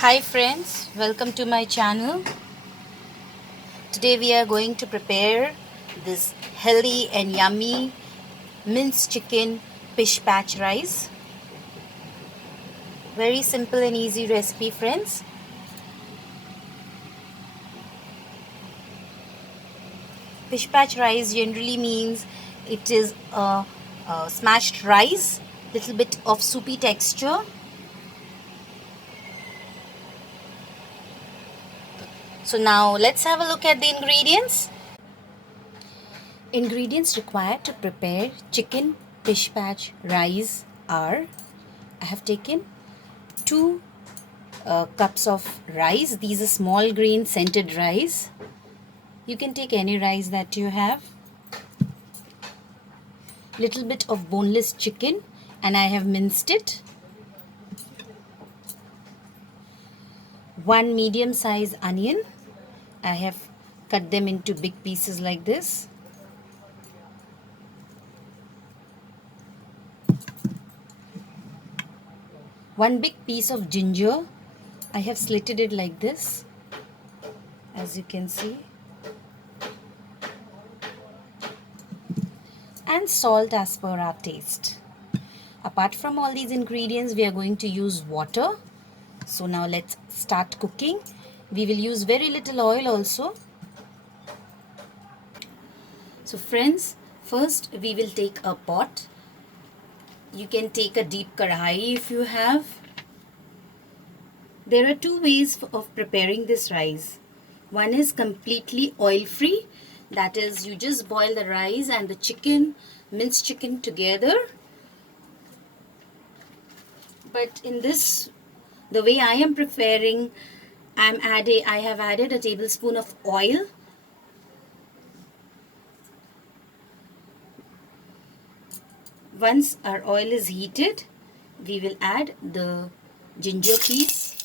Hi friends, welcome to my channel. Today we are going to prepare this healthy and yummy minced chicken pish patch rice. Very simple and easy recipe, friends. Pish patch rice generally means it is a smashed rice, little bit of soupy texture. So now let's have a look at the ingredients. Ingredients required to prepare chicken pish patch rice are: I have taken 2 cups of rice. These are small grain scented rice. You can take any rice that you have. Little bit of boneless chicken and I have minced it. 1 medium size onion. I have cut them into big pieces like this. 1 big piece of ginger. I have slitted it like this, as you can see. And salt as per our taste. Apart from all these ingredients, we are going to use water. So now let's start cooking. We will use very little oil also. So friends, first we will take a pot. You can take a deep kadhai if you have. There are 2 ways of preparing this rice. One is completely oil free. That is, you just boil the rice and the chicken, minced chicken together. But in this, the way I am preparing, I have added a tablespoon of oil. Once our oil is heated, we will add the ginger piece.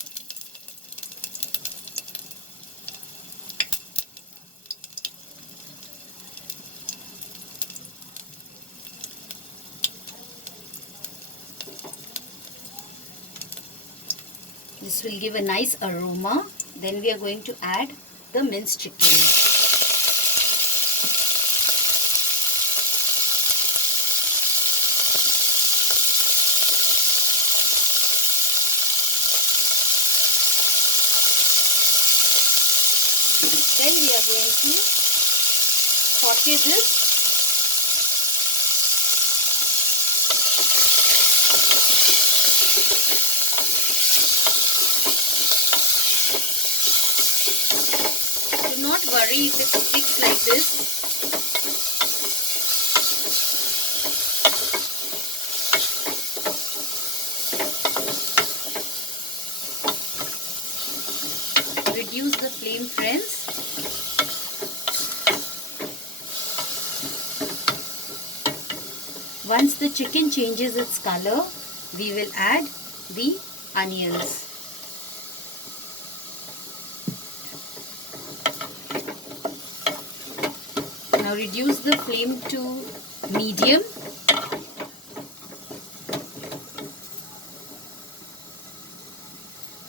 This will give a nice aroma. Then we are going to add the minced chicken. Then we are going to saute this. Do not worry if it sticks like this. Reduce the flame, friends. Once the chicken changes its color, we will add the onions. Now reduce the flame to medium.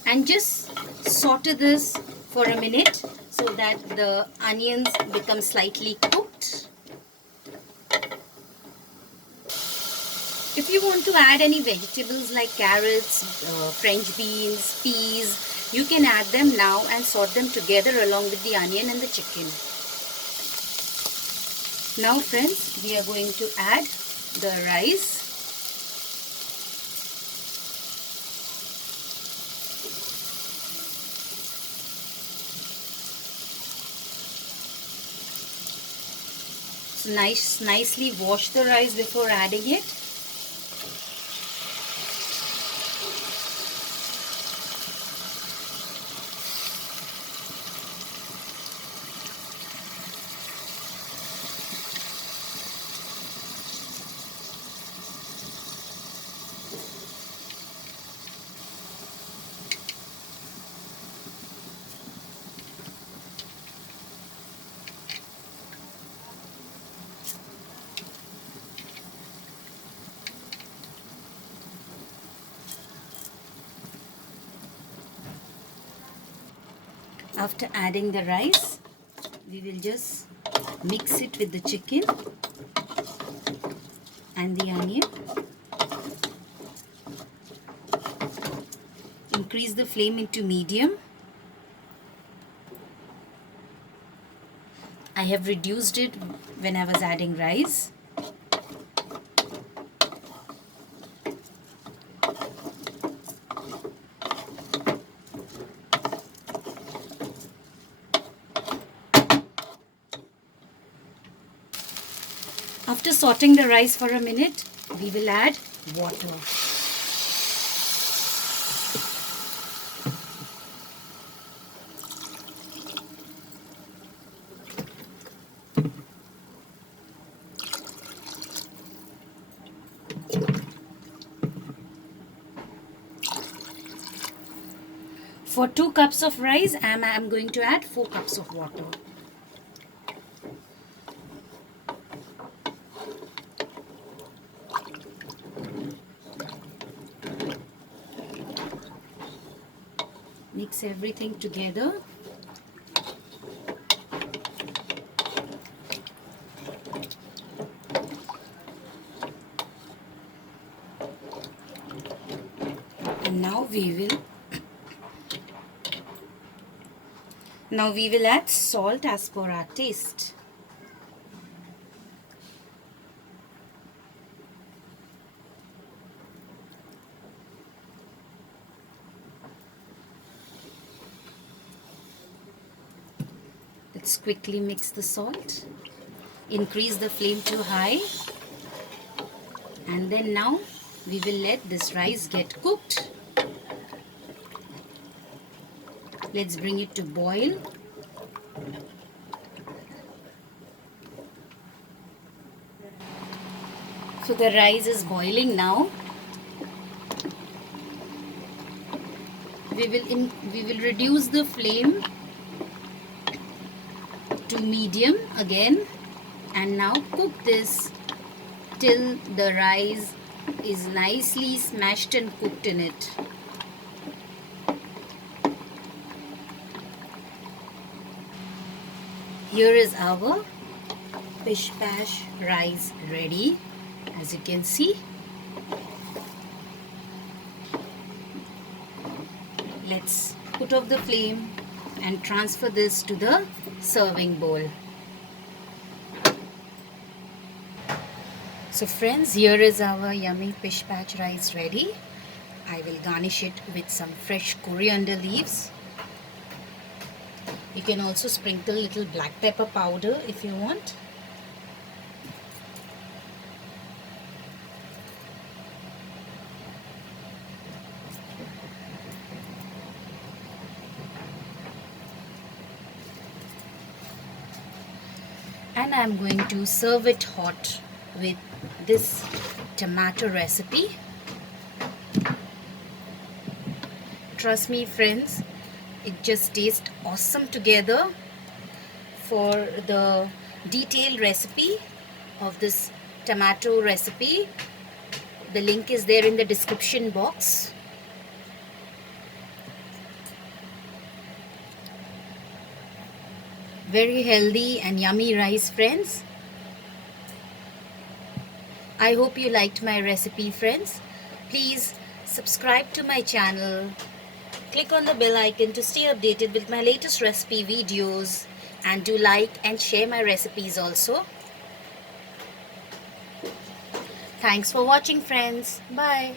And just saute this for a minute so that the onions become slightly cooked. If you want to add any vegetables like carrots, French beans, peas, you can add them now and saute them together along with the onion and the chicken. Now friends, we are going to add the rice. So nicely wash the rice before adding it. After adding the rice, we will just mix it with the chicken and the onion. Increase the flame into medium. I have reduced it when I was adding rice. After sauteing the rice for a minute, we will add water. For 2 cups of rice, I am going to add 4 cups of water. Mix everything together. And now we will add salt as per our taste. Let's quickly mix the salt. Increase the flame to high. And then now we will let this rice get cooked. Let's bring it to boil. So the rice is boiling now. We will reduce the flame to medium again, and now cook this till the rice is nicely smashed and cooked in it. Here is our Pish Pash rice ready, as you can see. Let's put off the flame and transfer this to the serving bowl. So friends, here is our yummy Pish Pash rice ready. I will garnish it with some fresh coriander leaves. You can also sprinkle little black pepper powder if you want. And I'm going to serve it hot with this tomato recipe. Trust me friends, it just tastes awesome together. For the detailed recipe of this tomato recipe, the link is there in the description box. Very healthy and yummy rice, friends. I hope you liked my recipe, friends. Please subscribe to my channel. Click on the bell icon to stay updated with my latest recipe videos, and do like and share my recipes also. Thanks for watching, friends. Bye.